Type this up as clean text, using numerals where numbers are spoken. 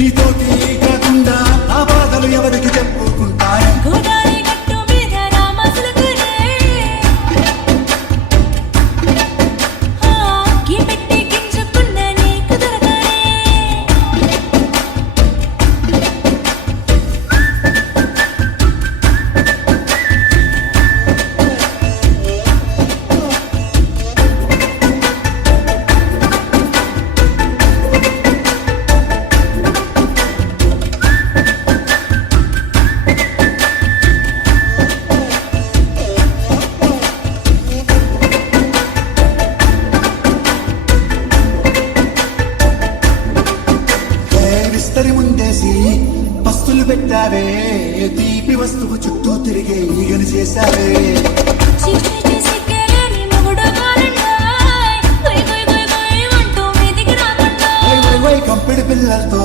నీతోటి కాకుండా ఆ బాధలు ఎవరికి చెప్పుకుంటాయి గోదావరి గట్టు మీద రామసులుకురే గీ పెట్టి గింజుకున్న నీకు దొరకరే విస్తరి ముందేసి పస్తులు పెట్టావే తీపి వస్తువు చుట్టూ తిరిగే ఈగని చేశావే చీచి సిగ్గలేని మొగుడు కాలండాయ్ గొయ్ గొయ్ గొయ్ గొయ్ అంటూ మీదికి రాకుండా కంపెడి పిల్లలతో